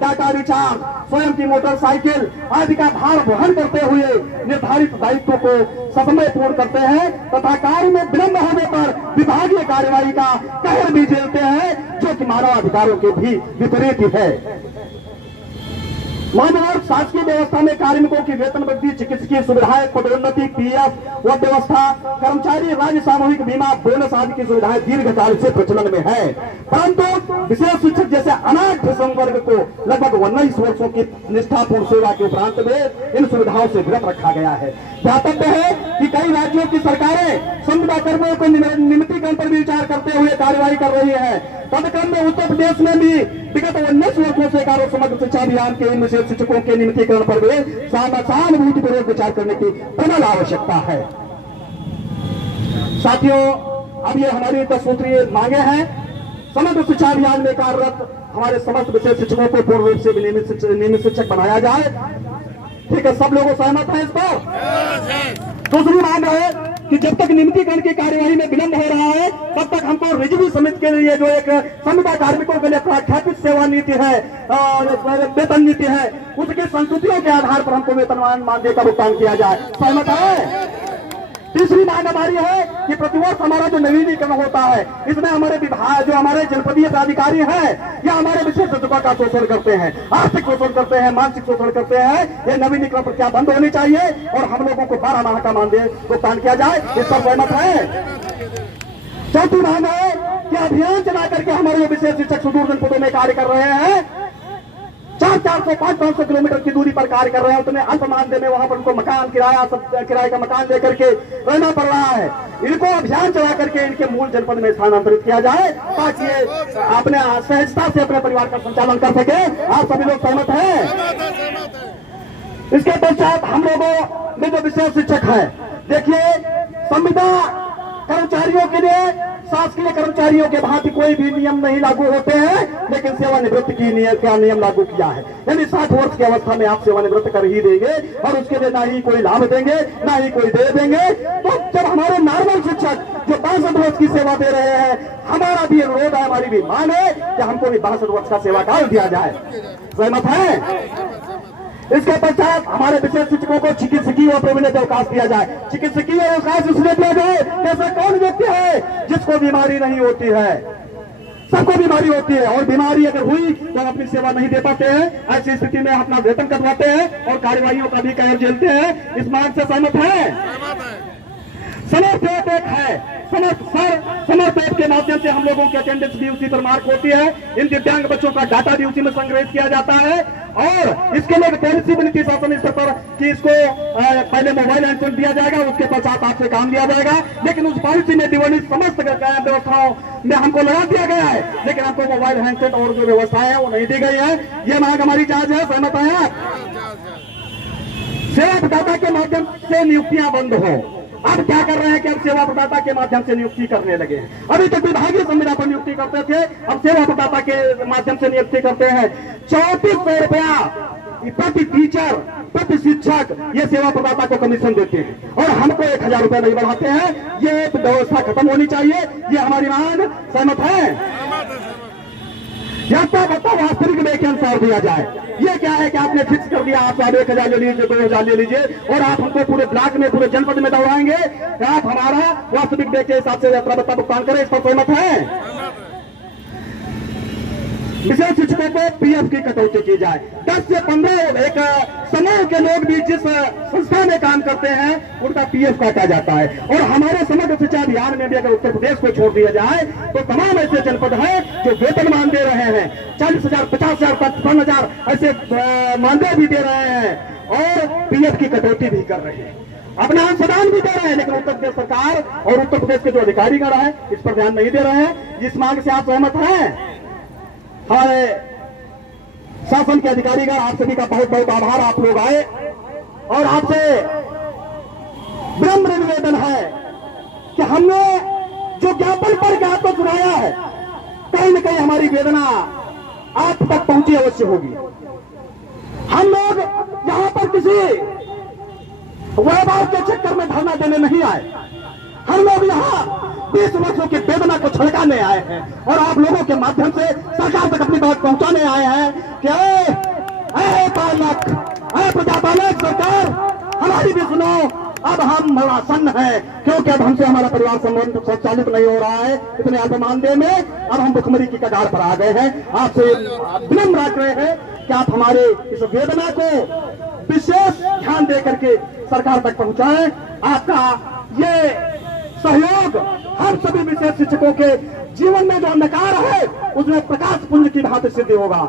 Data recharge, स्वयं की motorcycle आदि का भार वहन करते हुए निर्धारित दायित्व को ससमय पूर्ण करते हैं तथा कार्य में विलंब होने पर विभागीय कार्यवाही का कहर भी झेलते हैं, जो कि मानव अधिकारों के भी विपरीत है। मानव शासकीय व्यवस्था में कार्मिकों की वेतन वृद्धि, चिकित्सकीय सुविधाएं, पदोन्नति, पीएफ व व्यवस्था, कर्मचारी राज्य सामूहिक बीमा, बोनस आदि की सुविधाएं दीर्घकाल से प्रचलन में है, परंतु विशेष शिक्षक जैसे अनाथ वर्ग को लगभग 19 वर्षों की निष्ठापूर्ण सेवा के उपरांत में इन सुविधाओं से विरत रखा गया है। ध्यातव्य है कि कई राज्यों की सरकारें संविदा कर्मियों को नियमितीकरण पर भी विचार करते हुए कार्यवाही कर रही है। तदक्रम में उत्तर प्रदेश में भी विगत 19 वर्षों से कार्य समग्र शिक्षा अभियान के इन विशेष शिक्षकों के नियमितीकरण पर भी सहानुभूतिपूर्वक विचार करने की प्रबल आवश्यकता है। साथियों, अब ये हमारी 10 सूत्रीय मांगे हैं। समग्र शिक्षा अभियान में कार्यरत हमारे समस्त विशेष शिक्षकों को पूर्ण रूप से नियमित शिक्षक बनाया जाए। ठीक है, सब लोगों सहमत है इस पर? दूसरी मांग है कि जब तक नियमितीकरण की कार्यवाही में विलंब हो रहा है तब तक हमको रिजर्व समिति के लिए जो एक संविदा कार्मिकों के लिए प्रख्यापित सेवा नीति है, वेतन नीति है, उसकी संस्तुतियों के आधार पर हमको वेतनमान मानदेय का भुगतान किया जाए। सहमत है? तीसरी मांग हमारी है कि प्रतिवर्ष हमारा जो नवीनीकरण होता है इसमें हमारे विभाग, जो हमारे जनपदीय प्राधिकारी हैं या हमारे विशेष शिक्षकों का शोषण करते हैं, आर्थिक शोषण करते हैं, मानसिक शोषण करते हैं, ये नवीनीकरण प्रक्रिया बंद होनी चाहिए और हम लोगों को 12 माह का मानदेय भुगतान किया जाए। इस पर सहमत है? चौथी मांग है कि अभियान चला करके हमारे विशेष शिक्षक सुदूर जनपदों में कार्य कर रहे हैं, 400 500 किलोमीटर की दूरी पर कार्य कर रहे हैं, उतने अल्प मानदेय में वहां पर उनको मकान किराए का मकान लेकर के रहना पड़ रहा है। इनको अभियान चला करके इनके मूल जनपद में स्थानांतरित किया जाए ताकि ये अपने सहजता से अपने परिवार का संचालन कर सके। आप सभी लोग सहमत हैं? इसके पश्चात हम लोगों में जो विशेष शिक्षक है, देखिए संविदा कर्मचारियों के लिए शासकीय कर्मचारियों के भांति कोई भी नियम नहीं लागू होते हैं, लेकिन सेवानिवृत्ति की नियम लागू किया है। यानी 60 वर्ष की अवस्था में आप सेवानिवृत्त कर ही देंगे और उसके लिए ना ही कोई लाभ देंगे ना ही कोई दे देंगे। तो जब हमारे नॉर्मल शिक्षक जो 62 वर्ष की सेवा दे रहे हैं, हमारा भी अनुरोध है, हमारी भी मांग है कि हमको भी 62 वर्ष का सेवा काल दिया जाए। सहमत है? इसके पश्चात हमारे विशेष शिक्षकों को चिकित्सकीय और प्रोविडेंट अवकाश दिया जाए। चिकित्सकीय अवकाश इसलिए दिया जाए जैसे कौन व्यक्ति है जिसको बीमारी नहीं होती है? सबको बीमारी होती है और बीमारी अगर हुई तो हम अपनी सेवा नहीं दे पाते हैं। ऐसी स्थिति में अपना वेतन कटवाते हैं और कार्यवाहियों का भी कहर झेलते हैं। इस मांग से सहमत है? समर्थ ऐप है, समर्थ ऐप के माध्यम से हम लोगों की अटेंडेंस भी उसी पर मार्क होती है। इन दिव्यांग बच्चों का डाटा भी उसी में संग्रहित किया जाता है और इसके लिए पॉलिसी बनी थी शासन स्तर पर कि इसको पहले मोबाइल हैंडसेट दिया जाएगा, उसके पश्चात आपसे काम लिया जाएगा, लेकिन उस पॉलिसी में वर्णित समस्त व्यवस्थाओं में हमको लगा दिया गया है, लेकिन हमको मोबाइल हैंडसेट और जो व्यवस्थाएं हैं वो नहीं दी गई है। ये मांग हमारी जायज है। सहमत है आप? सेवा प्रदाता के माध्यम से नियुक्तियां बंद हो। अब क्या कर रहे हैं कि अब सेवा प्रदाता के माध्यम से नियुक्ति करने लगे हैं। अभी तक विभागीय संविदा पर नियुक्ति करते थे, अब सेवा प्रदाता के माध्यम से नियुक्ति करते हैं। 3400 रुपया प्रति टीचर, प्रति शिक्षक ये सेवा प्रदाता को कमीशन देते हैं और हमको 1000 रुपया नहीं बढ़ाते हैं। ये व्यवस्था खत्म होनी चाहिए, ये हमारी मांग। सहमत है? यात्रा भत्ता वास्तविक व्यय के अनुसार दिया जाए। ये क्या है कि आपने फिक्स कर दिया, आप 1000 ले लीजिए, 2000 ले लीजिए और आप हमको पूरे ब्लॉक में, पूरे जनपद में दौड़ाएंगे। आप हमारा वास्तविक व्यय के हिसाब से यात्रा भत्ता भुगतान करें। इस पर सहमत है? विशेष शिक्षकों को पीएफ की कटौती की जाए। 10 से 15 एक समूह के लोग भी जिस संस्था में काम करते हैं उनका पीएफ काटा जाता है और हमारे समग्र शिक्षा अभियान में भी अगर उत्तर प्रदेश को छोड़ दिया जाए तो तमाम ऐसे जनपद हैं जो वेतनमान दे रहे हैं, 40,000, 50,000, 55,000 ऐसे मानदेय भी दे रहे हैं और पीएफ की कटौती भी कर रहे हैं, अपना अंशदान भी दे रहे हैं, लेकिन उत्तर प्रदेश सरकार और उत्तर प्रदेश के जो अधिकारीगण है इस पर ध्यान नहीं दे रहे हैं। इस मांग से आप सहमत हैं? हमारे शासन के अधिकारीगण, आप सभी का बहुत बहुत आभार। आप लोग आए और आपसे विनम्र निवेदन है कि हमने जो ज्ञापन पढ़ के आपको सुनाया है, कहीं न कहीं हमारी वेदना आप तक पहुंची अवश्य होगी। हम लोग यहां पर किसी वैभव के चक्कर में धरना देने नहीं आए। हम लोग यहाँ 20 वर्षों की वेदना को छलकाने आए हैं और आप लोगों के माध्यम से सरकार तक अपनी बात पहुंचाने आए हैं कि प्रजापालक सरकार हमारी भी सुनो। अब हम मरासन्न है क्योंकि अब हमसे हमारा परिवार संबंध संचालित नहीं हो रहा है इतने अल्प मानदेय में। अब हम भुखमरी की कगार पर आ गए हैं। आपसे विनम्र आग्रह है कि आप हमारे इस वेदना को विशेष ध्यान दे करके सरकार तक पहुंचाएं। आपका ये सहयोग हम सभी विशेष शिक्षकों के जीवन में जो अंधकार है उसमें प्रकाश पुंज की भांति सिद्धि होगा।